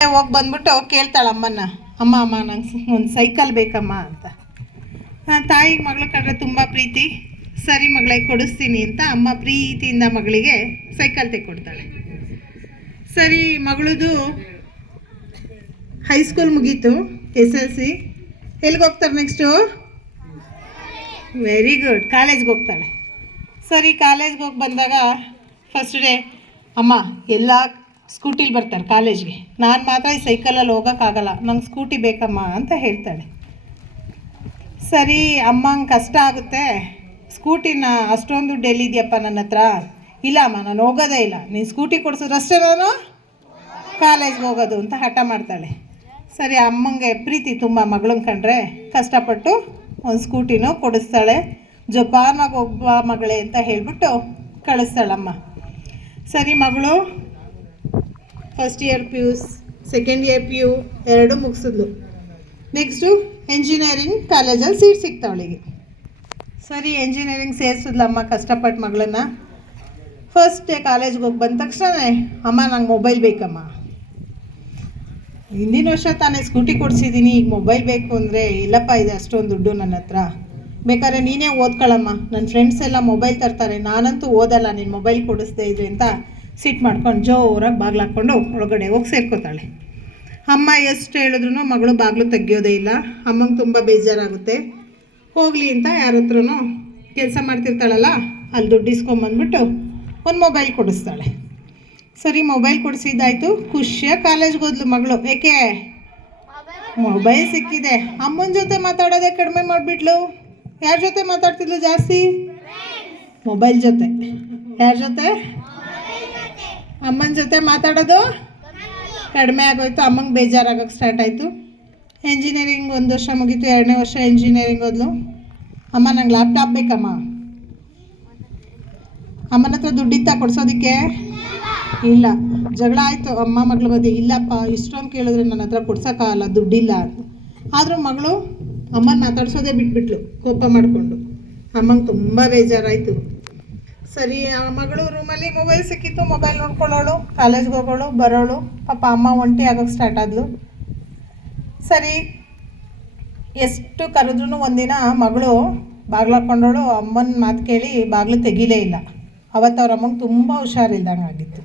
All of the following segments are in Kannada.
ಹೋಗಿ ಬಂದ್ಬಿಟ್ಟು ಕೇಳ್ತಾಳೆ ಅಮ್ಮನ, ಅಮ್ಮ ಅಮ್ಮ ನಂಗೆ ಒಂದು ಸೈಕಲ್ ಬೇಕಮ್ಮ ಅಂತ. ತಾಯಿಗೆ ಮಗಳು ಕಂಡ್ರೆ ತುಂಬ ಪ್ರೀತಿ. ಸರಿ ಮಗಳೇ ಕೊಡಿಸ್ತೀನಿ ಅಂತ ಅಮ್ಮ ಪ್ರೀತಿಯಿಂದ ಮಗಳಿಗೆ ಸೈಕಲ್ ತೆಕ್ಕೊಡ್ತಾಳೆ. ಸರಿ, ಮಗಳದು ಹೈಸ್ಕೂಲ್ ಮುಗೀತು, SLC. ಎಲ್ಲಿಗೆ ಹೋಗ್ತಾರೆ ನೆಕ್ಸ್ಟು? ವೆರಿ ಗುಡ್, ಕಾಲೇಜ್ಗೆ ಹೋಗ್ತಾಳೆ. ಸರಿ, ಕಾಲೇಜ್ಗೆ ಹೋಗಿ ಬಂದಾಗ ಫಸ್ಟ್ ಡೇ ಅಮ್ಮ ಎಲ್ಲ ಸ್ಕೂಟಿಲಿ ಬರ್ತಾರೆ ಕಾಲೇಜ್ಗೆ, ನಾನು ಮಾತ್ರ ಈ ಸೈಕಲಲ್ಲಿ ಹೋಗೋಕ್ಕಾಗಲ್ಲ, ನಂಗೆ ಸ್ಕೂಟಿ ಬೇಕಮ್ಮ ಅಂತ ಹೇಳ್ತಾಳೆ. ಸರಿ, ಅಮ್ಮಂಗೆ ಕಷ್ಟ ಆಗುತ್ತೆ, ಸ್ಕೂಟಿನ ಅಷ್ಟೊಂದು ದುಡ್ಡು ಎಲ್ಲಿದೆಯಪ್ಪ ನನ್ನ ಹತ್ರ? ಇಲ್ಲ ಅಮ್ಮ, ನಾನು ಹೋಗೋದೇ ಇಲ್ಲ, ನೀನು ಸ್ಕೂಟಿ ಕೊಡಿಸಿದ್ರಷ್ಟೇ ನಾನು ಕಾಲೇಜ್ಗೆ ಹೋಗೋದು ಅಂತ ಹಠ ಮಾಡ್ತಾಳೆ. ಸರಿ, ಅಮ್ಮಂಗೆ ಪ್ರೀತಿ ತುಂಬ ಮಗಳನ್ನ ಕಂಡ್ರೆ ಕಷ್ಟಪಟ್ಟು ಒಂದು ಸ್ಕೂಟಿನೂ ಕೊಡಿಸ್ತಾಳೆ. ಜೋಪಾನಾಗಿ ಒಬ್ಬ ಮಗಳೇ ಅಂತ ಹೇಳಿಬಿಟ್ಟು ಕಳಿಸ್ತಾಳಮ್ಮ. ಸರಿ, ಮಗಳು first year PU, second year PU ಎರಡೂ ಮುಗಿಸಿದ್ಲು. ನೆಕ್ಸ್ಟು ಎಂಜಿನಿಯರಿಂಗ್ ಕಾಲೇಜಲ್ಲಿ ಸೀಟ್ ಸಿಗ್ತಾವಳಿಗೆ. ಸರಿ, ಎಂಜಿನಿಯರಿಂಗ್ ಸೇರಿಸಿದ್ಲಮ್ಮ ಕಷ್ಟಪಟ್ಟು ಮಗಳನ್ನ. ಫಸ್ಟ್ ಡೇ ಕಾಲೇಜ್ಗೆ ಹೋಗಿ ಬಂದ ತಕ್ಷಣ ಅಮ್ಮ ನಂಗೆ ಮೊಬೈಲ್ ಬೇಕಮ್ಮ. ಹಿಂದಿನ ವರ್ಷ ತಾನೇ ಸ್ಕೂಟಿ ಕೊಡಿಸಿದ್ದೀನಿ, ಈಗ ಮೊಬೈಲ್ ಬೇಕು ಅಂದರೆ ಇಲ್ಲಪ್ಪ ಇದೆ ಅಷ್ಟೊಂದು ದುಡ್ಡು ನನ್ನ ಹತ್ರ, ಬೇಕಾದ್ರೆ ನೀನೇ ಓದ್ಕೊಳ್ಳಮ್ಮ, ನನ್ನ ಫ್ರೆಂಡ್ಸ್ ಎಲ್ಲ ಮೊಬೈಲ್ ತರ್ತಾರೆ, ನಾನಂತೂ ಓದಲ್ಲ ನೀನು ಮೊಬೈಲ್ ಕೊಡಿಸ್ದೇ ಇದ್ರೆ ಅಂತ ಸಿಟ್ಟು ಮಾಡ್ಕೊಂಡು ಜೋರಾಗಿ ಬಾಗಿಲು ಹಾಕ್ಕೊಂಡು ಒಳಗಡೆ ಹೋಗಿ ಸೇರ್ಕೋತಾಳೆ. ಅಮ್ಮ ಎಷ್ಟು ಹೇಳಿದ್ರು ಮಗಳು ಬಾಗಿಲು ತೆಗಿಯೋದೇ ಇಲ್ಲ. ಅಮ್ಮಂಗೆ ತುಂಬ ಬೇಜಾರಾಗುತ್ತೆ. ಹೋಗಲಿ ಅಂತ ಯಾರ ಹತ್ರನೂ ಕೆಲಸ ಮಾಡ್ತಿರ್ತಾಳಲ್ಲ ಅಲ್ಲಿ ದುಡ್ಡು ಇಸ್ಕೊಂಬಂದ್ಬಿಟ್ಟು ಒಂದು ಮೊಬೈಲ್ ಕೊಡಿಸ್ತಾಳೆ. ಸರಿ, ಮೊಬೈಲ್ ಕೊಡಿಸಿದ್ದಾಯಿತು, ಖುಷಿಯಾಗಿ ಕಾಲೇಜ್ಗೆ ಹೋದ್ಲು ಮಗಳು. ಏಕೆ? ಮೊಬೈಲ್ ಸಿಕ್ಕಿದೆ. ಅಮ್ಮನ ಜೊತೆ ಮಾತಾಡೋದೇ ಕಡಿಮೆ ಮಾಡಿಬಿಟ್ಲು. ಯಾರ ಜೊತೆ ಮಾತಾಡ್ತಿದ್ಲು ಜಾಸ್ತಿ? ಮೊಬೈಲ್ ಜೊತೆ. ಯಾರ ಜೊತೆ? ಅಮ್ಮನ ಜೊತೆ ಮಾತಾಡೋದು ಕಡಿಮೆ ಆಗೋಯ್ತು. ಅಮ್ಮಂಗೆ ಬೇಜಾರಾಗೋಕ್ಕೆ ಸ್ಟಾರ್ಟ್ ಆಯಿತು. ಎಂಜಿನಿಯರಿಂಗ್ 1 ವರ್ಷ ಮುಗೀತು, 2ನೇ ವರ್ಷ ಎಂಜಿನಿಯರಿಂಗ್ ಓದ್ಲು. ಅಮ್ಮ ನಂಗೆ ಲ್ಯಾಪ್ಟಾಪ್ ಬೇಕಮ್ಮ. ಅಮ್ಮನ ಹತ್ರ ದುಡ್ಡಿತ್ತ ಕೊಡ್ಸೋದಕ್ಕೆ? ಇಲ್ಲ. ಜಗಳ ಆಯಿತು ಅಮ್ಮ ಮಗಳ ಮಧ್ಯೆ. ಇಲ್ಲಪ್ಪ, ಇಷ್ಟೊಂದು ಕೇಳಿದ್ರೆ ನನ್ನ ಹತ್ರ ಕೊಡ್ಸೋಕ್ಕಾಗಲ್ಲ, ದುಡ್ಡಿಲ್ಲ ಅಂತ. ಆದರೂ ಮಗಳು ಅಮ್ಮನ ಮಾತಾಡ್ಸೋದೇ ಬಿಟ್ಬಿಟ್ಲು ಕೋಪ ಮಾಡಿಕೊಂಡು. ಅಮ್ಮಂಗೆ ತುಂಬ ಬೇಜಾರಾಯಿತು. ಸರಿ, ಆ ಮಗಳು ರೂಮಲ್ಲಿ ಮೊಬೈಲ್ ಸಿಕ್ಕಿತ್ತು, ಮೊಬೈಲ್ ನೋಡ್ಕೊಳ್ಳೋಳು, ಕಾಲೇಜ್ಗೆ ಹೋಗೋಳು ಬರೋಳು. ಪಾಪ ಅಮ್ಮ ಒಂಟಿ ಆಗೋಕ್ಕೆ ಸ್ಟಾರ್ಟ್ ಆದಳು. ಸರಿ, ಎಷ್ಟು ಕರೆದ್ರೂ ಒಂದಿನ ಮಗಳು ಬಾಗಿಲು ಹಾಕ್ಕೊಂಡವಳು ಅಮ್ಮನ ಮಾತು ಕೇಳಿ ಬಾಗಿಲು ತೆಗೀಲೇ ಇಲ್ಲ. ಅವತ್ತು ಅವ್ರ ಅಮ್ಮಂಗೆ ತುಂಬ ಹುಷಾರಿಲ್ದಂಗೆ ಆಗಿತ್ತು.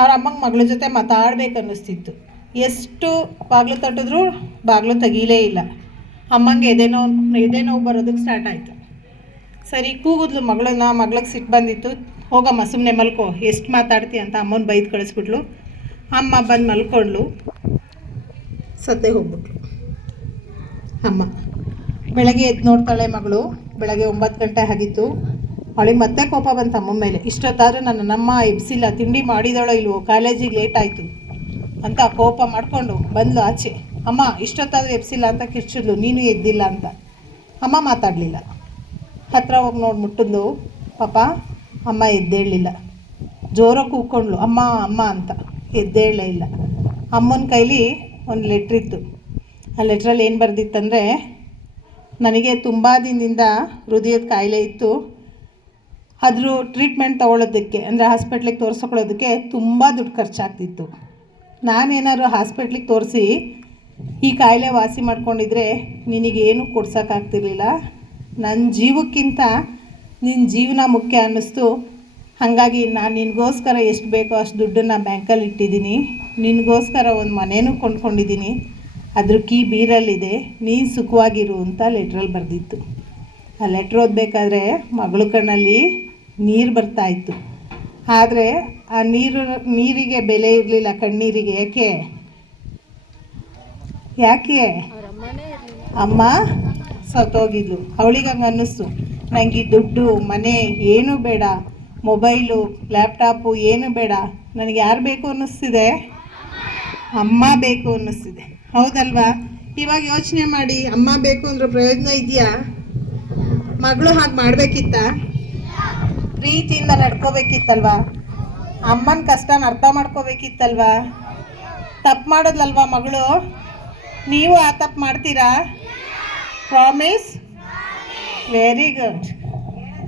ಅವ್ರ ಅಮ್ಮಂಗೆ ಮಗಳ ಜೊತೆ ಮಾತಾಡ್ಬೇಕು ಅನ್ನಿಸ್ತಿತ್ತು. ಎಷ್ಟು ಬಾಗಿಲು ತಟ್ಟಿದ್ರೂ ಬಾಗಿಲು ತೆಗೀಲೇ ಇಲ್ಲ. ಅಮ್ಮಂಗೆ ಎದೆ ನೋವು ಬರೋದಕ್ಕೆ ಸ್ಟಾರ್ಟ್ ಆಯಿತು. ಸರಿ, ಕೂಗಿದ್ಲು ಮಗಳನ್ನ. ಮಗಳಿಗೆ ಸಿಟ್ಟು ಬಂದಿತ್ತು. ಹೋಗಮ್ಮ ಸುಮ್ಮನೆ ಮಲ್ಕೋ, ಎಷ್ಟು ಮಾತಾಡ್ತಿ ಅಂತ ಅಮ್ಮನ ಬೈದು ಕಳಿಸ್ಬಿಟ್ಲು. ಅಮ್ಮ ಬಂದು ಮಲ್ಕೊಂಡ್ಲು, ಸತ್ತೇ ಹೋಗ್ಬಿಟ್ಲು ಅಮ್ಮ. ಬೆಳಗ್ಗೆ ಎದ್ದು ನೋಡ್ತಾಳೆ ಮಗಳು. ಬೆಳಗ್ಗೆ 9 ಗಂಟೆ ಆಗಿತ್ತು. ಅವಳಿಗೆ ಮತ್ತೆ ಕೋಪ ಬಂತು ಅಮ್ಮನ ಮೇಲೆ. ಇಷ್ಟೊತ್ತಾದರೂ ನನ್ನಮ್ಮ ಎಬ್ಸಿಲ್ಲ, ತಿಂಡಿ ಮಾಡಿದಳೋ ಇಲ್ವೋ, ಕಾಲೇಜಿಗೆ ಲೇಟ್ ಆಯಿತು ಅಂತ ಕೋಪ ಮಾಡಿಕೊಂಡು ಬಂದ್ಲು ಆಚೆ. ಅಮ್ಮ ಇಷ್ಟೊತ್ತಾದರೂ ಎಬ್ಸಿಲ್ಲ ಅಂತ ಕಿರ್ಚಿದ್ಲು, ನೀನು ಎದ್ದಿಲ್ಲ ಅಂತ. ಅಮ್ಮ ಮಾತಾಡಲಿಲ್ಲ. ಹತ್ರ ಹೋಗಿ ನೋಡಿ ಮುಟ್ಟಿದ್ಲು. ಪಾಪ ಅಮ್ಮ ಎದ್ದೇಳಲಿಲ್ಲ. ಜೋರಾಗಿ ಕೂತ್ಕೊಂಡ್ಲು ಅಮ್ಮ ಅಮ್ಮ ಅಂತ, ಎದ್ದೇಳಲೇ ಇಲ್ಲ. ಅಮ್ಮನ ಕೈಲಿ ಒಂದು ಲೆಟ್ರಿತ್ತು. ಆ ಲೆಟ್ರಲ್ಲಿ ಏನು ಬರೆದಿತ್ತಂದರೆ, ನನಗೆ ತುಂಬ ದಿನದಿಂದ ಹೃದಯದ ಕಾಯಿಲೆ ಇತ್ತು, ಅದ್ರ ಟ್ರೀಟ್ಮೆಂಟ್ ತೊಗೊಳೋದಕ್ಕೆ ಅಂದರೆ ಹಾಸ್ಪಿಟ್ಲಿಗೆ ತೋರಿಸ್ಕೊಳ್ಳೋದಕ್ಕೆ ತುಂಬ ದುಡ್ಡು ಖರ್ಚಾಗ್ತಿತ್ತು. ನಾನೇನಾದ್ರು ಹಾಸ್ಪಿಟ್ಲಿಗೆ ತೋರಿಸಿ ಈ ಕಾಯಿಲೆ ವಾಸಿ ಮಾಡ್ಕೊಂಡಿದ್ರೆ ನಿನಗೇನು ಕೊಡ್ಸೋಕ್ಕಾಗ್ತಿರ್ಲಿಲ್ಲ. ನನ್ನ ಜೀವಕ್ಕಿಂತ ನಿನ್ನ ಜೀವನ ಮುಖ್ಯ ಅನ್ನಿಸ್ತು. ಹಾಗಾಗಿ ನಾನು ನಿನಗೋಸ್ಕರ ಎಷ್ಟು ಬೇಕೋ ಅಷ್ಟು ದುಡ್ಡನ್ನು ಬ್ಯಾಂಕಲ್ಲಿ ಇಟ್ಟಿದ್ದೀನಿ. ನಿನಗೋಸ್ಕರ ಒಂದು ಮನೇನೂ ಕೊಂಡ್ಕೊಂಡಿದ್ದೀನಿ, ಅದ್ರ ಕೀ ಬೀರಲ್ಲಿದೆ, ನೀನು ಸುಖವಾಗಿರು ಅಂತ ಲೆಟ್ರಲ್ಲಿ ಬರೆದಿತ್ತು. ಆ ಲೆಟ್ರ್ ಓದಬೇಕಾದ್ರೆ ಮಗಳ ಕಣ್ಣಲ್ಲಿ ನೀರು ಬರ್ತಾಯಿತ್ತು. ಆದರೆ ಆ ನೀರಿಗೆ ಬೆಲೆ ಇರಲಿಲ್ಲ, ಕಣ್ಣೀರಿಗೆ. ಯಾಕೆ? ಅಮ್ಮ ಸತ್ತೋಗಿದ್ಲು. ಅವಳಿಗೆ ಹಂಗೆ ಅನ್ನಿಸ್ತು, ನನಗೆ ಈ ದುಡ್ಡು ಮನೆ ಏನೂ ಬೇಡ, ಮೊಬೈಲು ಲ್ಯಾಪ್ಟಾಪು ಏನೂ ಬೇಡ, ನನಗೆ ಯಾರು ಬೇಕು ಅನ್ನಿಸ್ತಿದೆ? ಅಮ್ಮ ಬೇಕು ಅನ್ನಿಸ್ತಿದೆ. ಹೌದಲ್ವಾ? ಇವಾಗ ಯೋಚನೆ ಮಾಡಿ, ಅಮ್ಮ ಬೇಕು ಅಂದ್ರೆ ಪ್ರಯೋಜನ ಇದೆಯಾ? ಮಗಳು ಹಾಗೆ ಮಾಡಬೇಕಿತ್ತ? ಪ್ರೀತಿಯಿಂದ ನಡ್ಕೋಬೇಕಿತ್ತಲ್ವಾ? ಅಮ್ಮನ ಕಷ್ಟನ ಅರ್ಥ ಮಾಡ್ಕೋಬೇಕಿತ್ತಲ್ವಾ? ತಪ್ಪು ಮಾಡೋದ್ಲಲ್ವಾ ಮಗಳು? ನೀವು ಆ ತಪ್ಪು ಮಾಡ್ತೀರಾ? ಪ್ರಾಮಿಸ್? Very good.